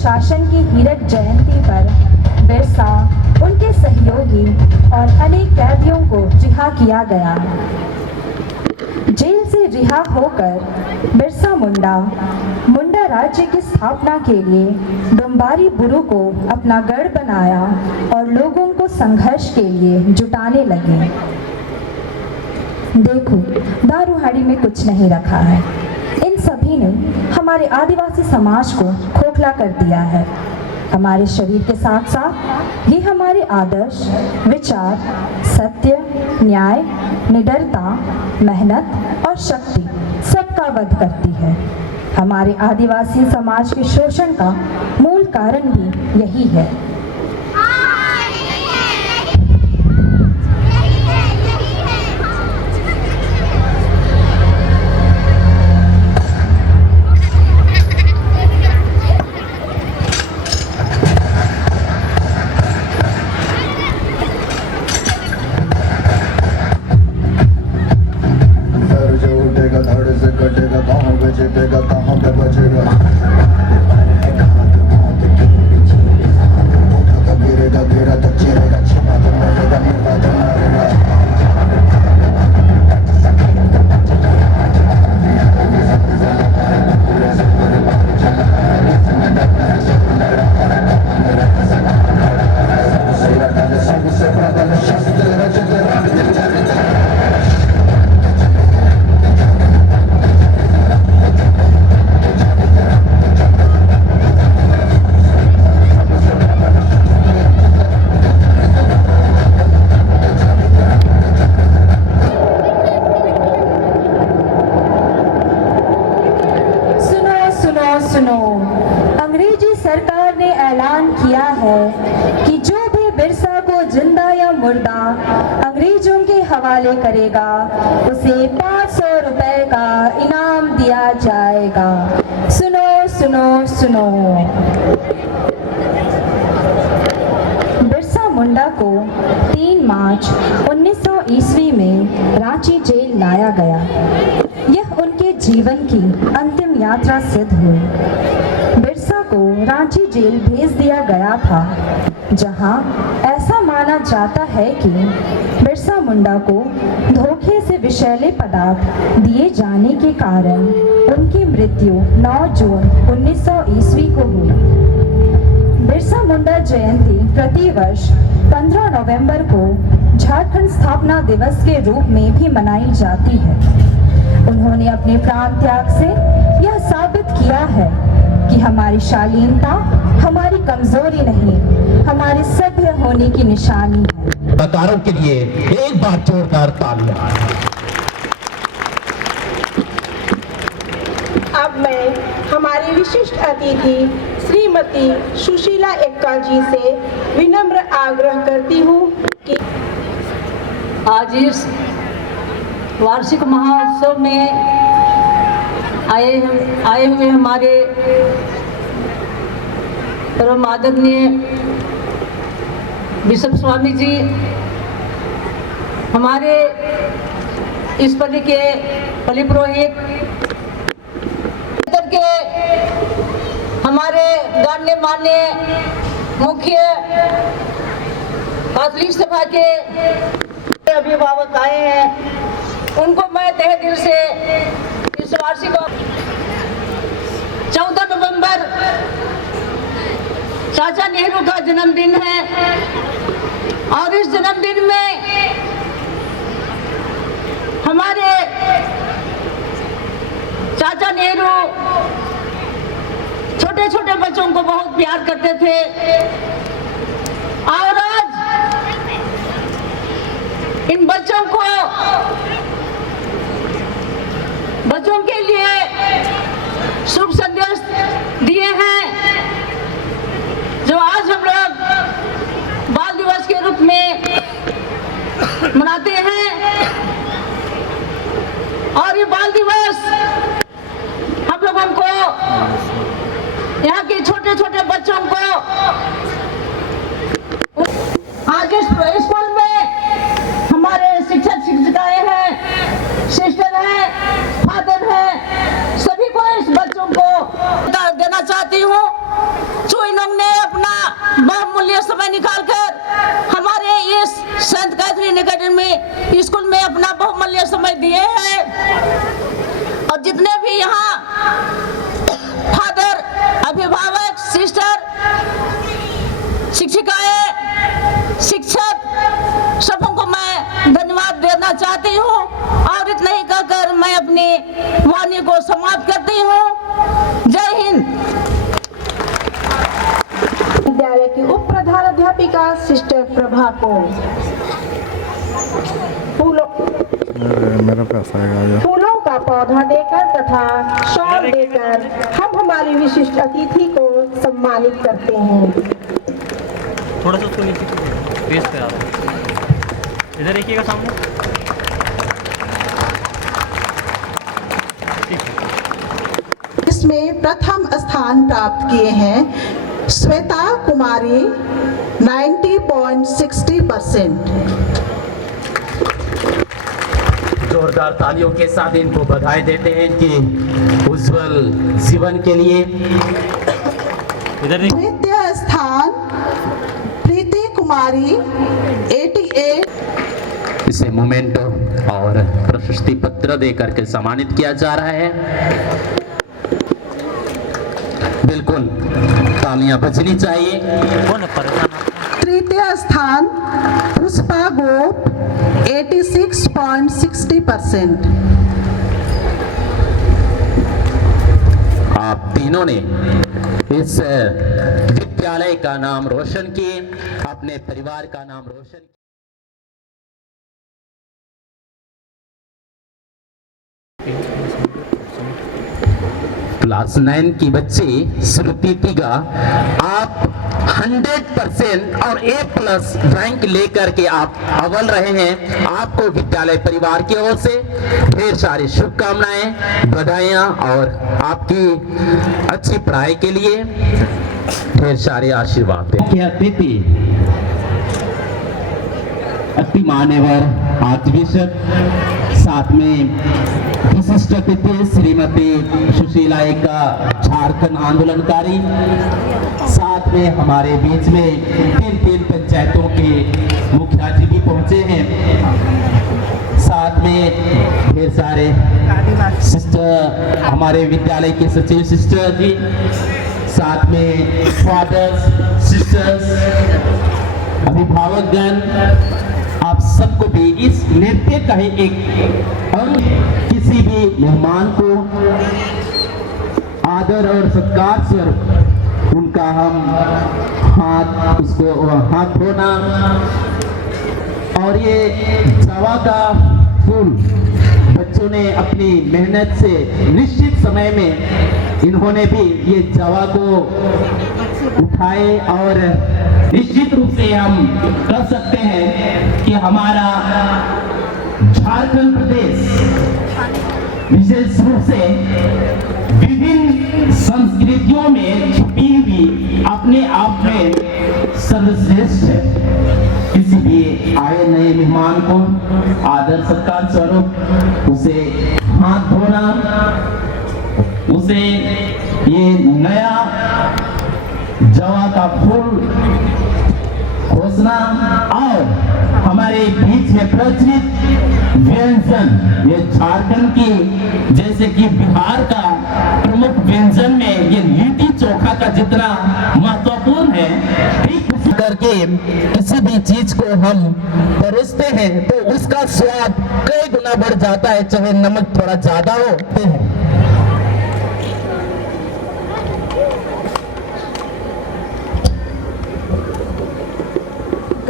शासन की हीरक जयंती पर बिरसा, उनके सहयोगी और अनेक कैदियों को रिहा किया गया। जेल से रिहा होकर बिरसा मुंडा राज्य की स्थापना के लिए डुम्बारी बुरु को अपना गढ़ बनाया और लोगों को संघर्ष के लिए जुटाने लगे। देखो, दारूहाड़ी में कुछ नहीं रखा है। इन सभी ने हमारे आदिवासी समाज को खोखला कर दिया है। हमारे शरीर के साथ साथ ये हमारे आदर्श, विचार, सत्य, न्याय, निडरता, मेहनत और शक्ति सबका वध करती है। हमारे आदिवासी समाज के शोषण का मूल कारण भी यही है। सुनो, अंग्रेजी सरकार ने ऐलान किया है कि जो भी बिरसा को जिंदा या मुर्दा अंग्रेजों के हवाले करेगा उसे 500 रुपए का इनाम दिया जाएगा। सुनो सुनो सुनो। बिरसा मुंडा को 3 मार्च 1900 ईस्वी में रांची जेल लाया गया। यह उनके जीवन की अंतिम यात्रा सिद्ध हुई। बिरसा को रांची जेल भेज दिया गया था, जहां ऐसा माना जाता है कि बिरसा मुंडा को धोखे से विषैले पदार्थ दिए जाने के कारण उनकी मृत्यु 9 जून 1900 ईस्वी को हुई। बिरसा मुंडा जयंती प्रतिवर्ष 15 नवंबर को झारखंड स्थापना दिवस के रूप में भी मनाई जाती है। उन्होंने अपने प्राण त्याग से यह साबित किया है कि हमारी शालीनता हमारी कमजोरी नहीं, हमारे सभ्य होने की निशानी है। कलाकारों के लिए एक बार जोरदार तालियां। अब मैं हमारी विशिष्ट अतिथि श्रीमती सुशीला एक्का जी से विनम्र आग्रह करती हूँ कि आज इस वार्षिक महोत्सव में आए हुए हमारे परम आदरणीय बिशप स्वामी जी, हमारे इस पद के पली पुरोहित के हमारे गण्य मान्य मुख्य कैथोलिक सभा के अभिभावक आए हैं, उनको मैं तहे दिल से इस वार्षिक 14 नवंबर चाचा नेहरू का जन्मदिन है और इस जन्मदिन में हमारे चाचा नेहरू छोटे छोटे बच्चों को बहुत प्यार करते थे और आज इन बच्चों के लिए शुभ संदेश दिए हैं, जो आज हम लोग बाल दिवस के रूप में मनाते हैं। और ये बाल दिवस हम लोगों को, यहाँ के छोटे छोटे बच्चों को आगे स्कूल में हमारे शिक्षक शिक्षिकाएं हैं, सिस्टर हैं, फादर हैं, सभी को इस बच्चों को देना चाहती हूँ। चुइनोंग ने अपना बहुमूल्य समय निकालकर हमारे इस संत कैथरीन एकेडमी स्कूल में अपना बहुमूल्य समय दिए हैं। और जितने भी यहाँ फादर, अभिभावक, सिस्टर, शिक्षिकाएं, शिक्षक, सबों को मैं धन्यवाद देना चाहती हूँ। और इतना ही कहकर मैं अपनी वाणी को समाप्त करती हूँ। जय हिंद। विद्यालय की उप प्रधान अध्यापिका सिस्टर प्रभा को फूलों का पौधा देकर तथा शॉल देकर हम हमारी विशिष्ट अतिथि को सम्मानित करते हैं। थोड़ा सा उसको नीचे पेश करा दो, इधर देखिएगा सामने। इसमें प्रथम स्थान प्राप्त किए हैं श्वेता कुमारी 90.60%। जोरदार तालियों के साथ इनको बधाई देते हैं कि उज्जवल जीवन के लिए। द्वितीय स्थान प्रीति कुमारी 88। इसे मोमेंटो और प्रशस्ति पत्र देकर के सम्मानित किया जा रहा है। बिल्कुल तालियां बजनी चाहिए। तृतीय स्थान पुष्पा गोप 86.60%। आप तीनों ने इस विद्यालय का नाम रोशन किए, अपने परिवार का नाम रोशन किया। क्लास 9 की बच्ची श्रुति तिगा, आप 100% और A+ रैंक लेकर के आप अव्वल रहे हैं। आपको विद्यालय परिवार की ओर से ढेर सारी शुभकामनाएं, बधाइयां और आपकी अच्छी पढ़ाई के लिए ढेर सारे आशीर्वाद। अतिथि अति मान्यवर आर्चबिशप, साथ में विशिष्ट अतिथि श्रीमती सुशीला एका झारखंड आंदोलनकारी, साथ में हमारे बीच में तीन पंचायतों के मुखिया जी भी पहुंचे हैं। साथ में ढेर सारे सिस्टर, हमारे विद्यालय के सचिव सिस्टर जी, साथ में फादर्स, सिस्टर्स, अभिभावकगण, आप सबको भी इस नृत्य का ही एक अंग, किसी भी मेहमान को आदर और सत्कार स्वरूप उनका हम हाथ धोना, और ये जवा का फूल बच्चों ने अपनी मेहनत से निश्चित समय में इन्होंने भी ये जवा को उठाए, और निश्चित रूप से हम कह सकते हैं कि हमारा झारखंड प्रदेश विशेष रूप से विभिन्न संस्कृतियों में छुपी हुई अपने आप में सर्वश्रेष्ठ है। किसी भी आए नए मेहमान को आदर सत्कार स्वरूप उसे हाथ धोना, उसे ये नया जवा का फूल घोषणा, और हमारे बीच में प्रचलित व्यंजन, ये झारखंड की जैसे कि बिहार का प्रमुख व्यंजन में ये लिट्टी चोखा का जितना महत्वपूर्ण है, ठीक उसी करके किसी भी चीज को हम परोसते हैं तो उसका स्वाद कई गुना बढ़ जाता है, चाहे नमक थोड़ा ज्यादा हो।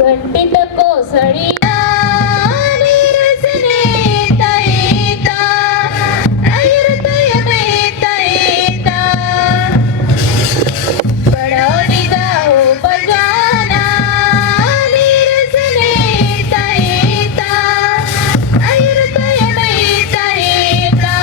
घंटित कोसळीया निरसने तैता अयृतय में तैता बड़ौनीदा हो बजाना निरसने तैता अयृतय में तैता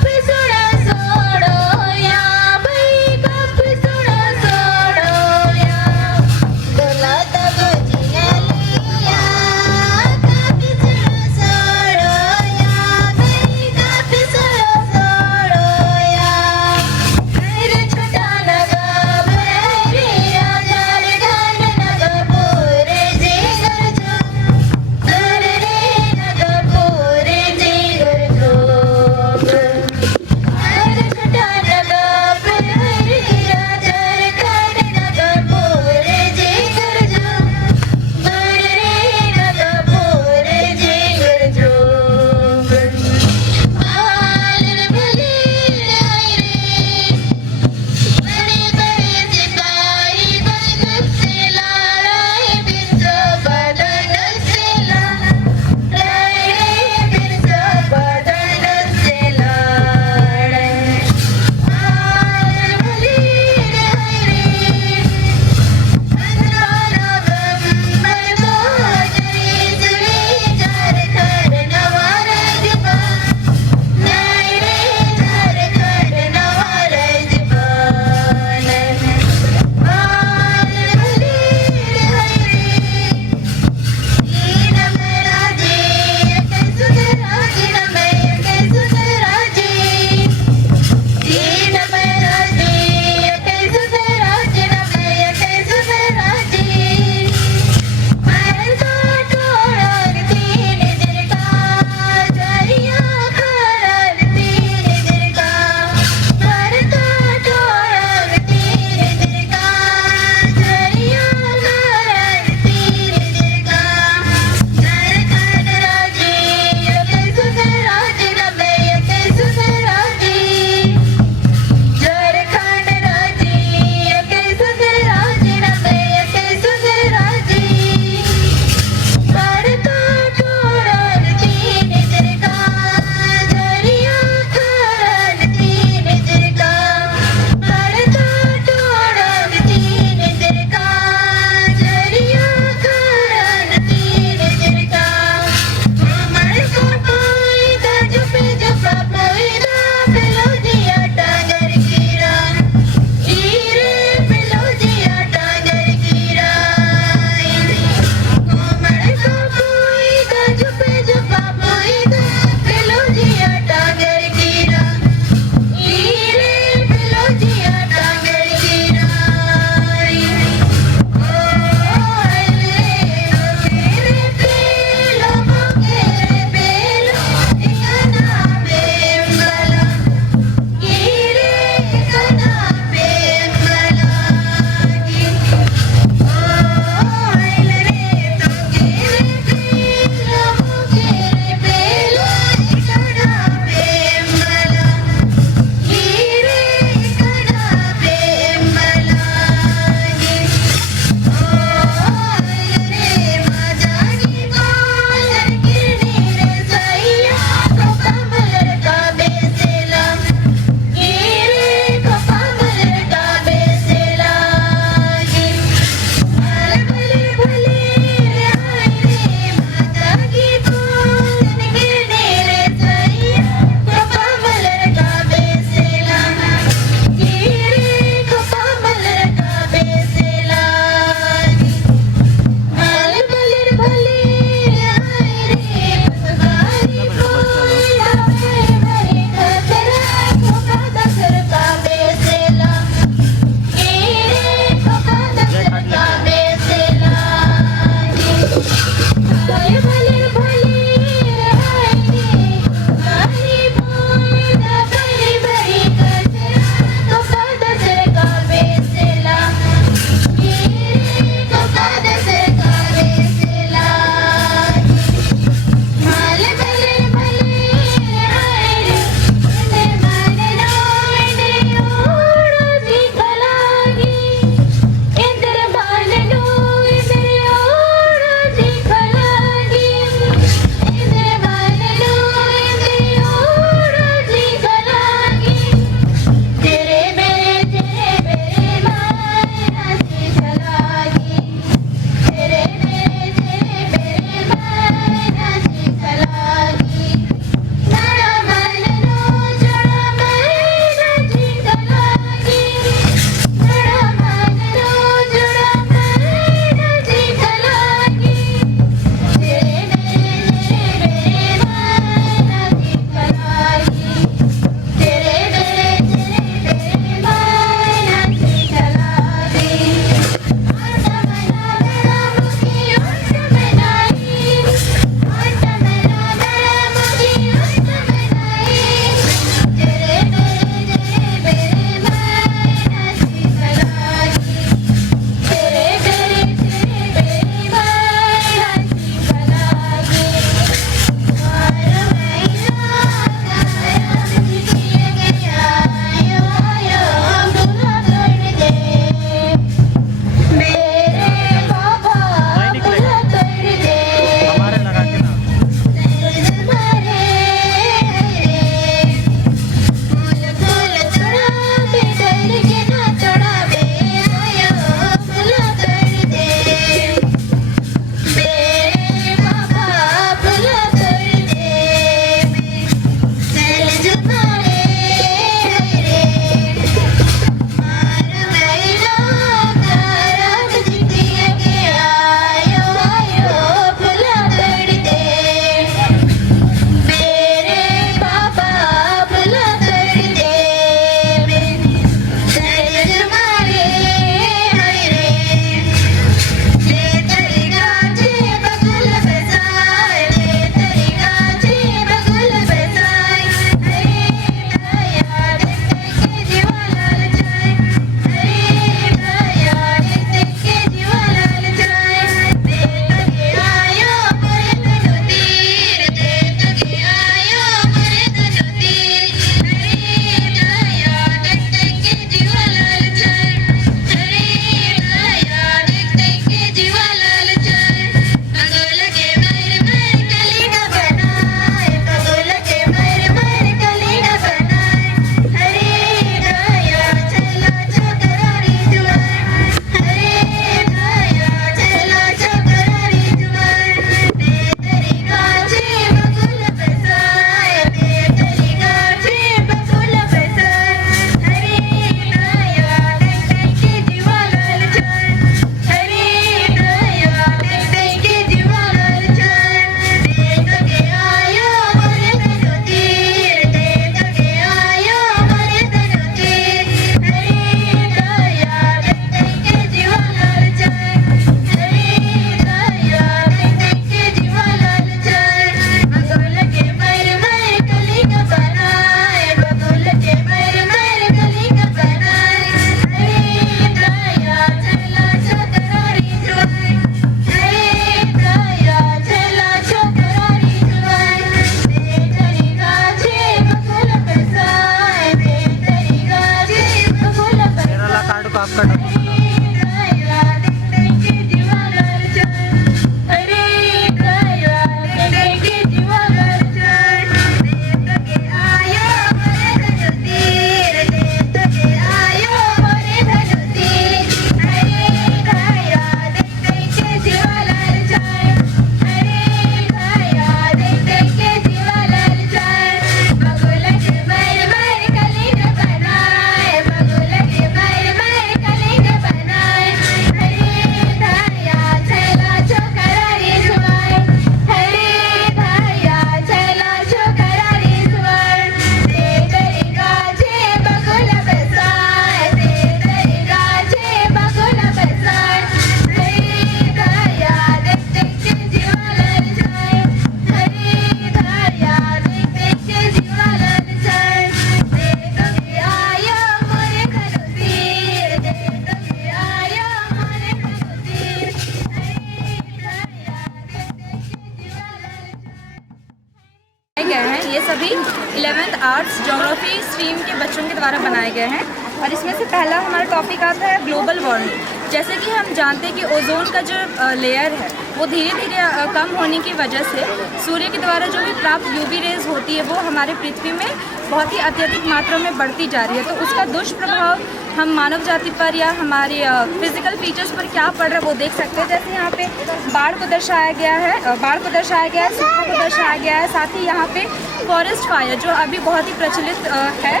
ये सभी 11th आर्ट्स ज्योग्राफी स्ट्रीम के बच्चों के द्वारा बनाए गए हैं। और इसमें से पहला हमारा टॉपिक आता है ग्लोबल वार्मिंग। जैसे कि हम जानते हैं कि ओजोन का जो लेयर है वो धीरे धीरे कम होने की वजह से सूर्य के द्वारा जो भी प्राप्त यूवी रेज होती है वो हमारे पृथ्वी में बहुत ही अत्यधिक मात्रा में बढ़ती जा रही है। तो उसका दुष्प्रभाव हम मानव जाति पर या हमारे फिजिकल फीचर्स पर क्या पड़ रहा है वो देख सकते हैं। जैसे यहाँ पे बाढ़ को दर्शाया गया है, सूखा को दर्शाया गया है। साथ ही यहाँ पे फॉरेस्ट फायर जो अभी बहुत ही प्रचलित है।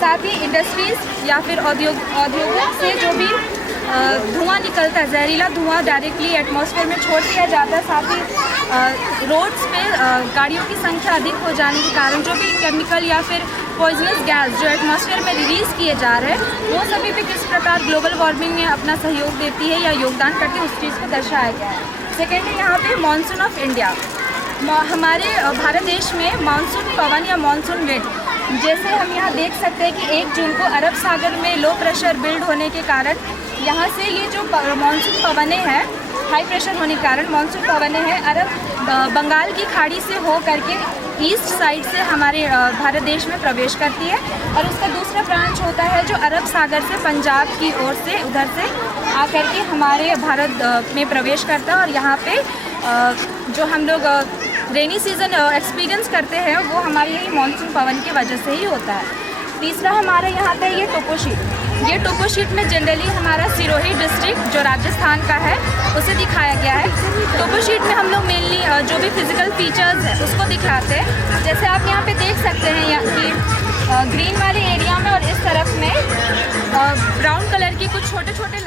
साथ ही इंडस्ट्रीज या फिर औद्योगों से जो भी धुआं निकलता है, जहरीला धुआं डायरेक्टली एटमॉस्फेयर में छोड़ दिया जाता है। साथ ही रोड्स पे गाड़ियों की संख्या अधिक हो जाने के कारण जो भी केमिकल या फिर पॉइजनस गैस जो एटमॉस्फेयर में रिलीज़ किए जा रहे हैं वो सभी भी किस प्रकार ग्लोबल वार्मिंग में अपना सहयोग देती है या योगदान करती है, उस चीज़ को दर्शाया गया है। सेकेंडली यहाँ पे मानसून ऑफ इंडिया, हमारे भारत देश में मानसून पवन या मानसून विंड, जैसे हम यहाँ देख सकते हैं कि 1 जून को अरब सागर में लो प्रेशर बिल्ड होने के कारण यहाँ से ये जो मानसून पवनें हैं, हाई प्रेशर होने के कारण मानसून पवनें हैं अरब बंगाल की खाड़ी से हो करके ईस्ट साइड से हमारे भारत देश में प्रवेश करती है। और उसका दूसरा ब्रांच होता है जो अरब सागर से पंजाब की ओर से उधर से आकर के हमारे भारत में प्रवेश करता है। और यहाँ पे जो हम लोग रेनी सीज़न एक्सपीरियंस करते हैं वो हमारे यही मानसून पवन की वजह से ही होता है। तीसरा हमारा यहाँ पे ये टोपो शीट में जनरली हमारा सिरोही डिस्ट्रिक्ट जो राजस्थान का है उसे दिखाया गया है। टोपो शीट में हम लोग मेनली जो भी फिजिकल फीचर्स है उसको दिखाते हैं। जैसे आप यहाँ पे देख सकते हैं कि ग्रीन वाले एरिया में और इस तरफ में ब्राउन कलर की कुछ छोटे छोटे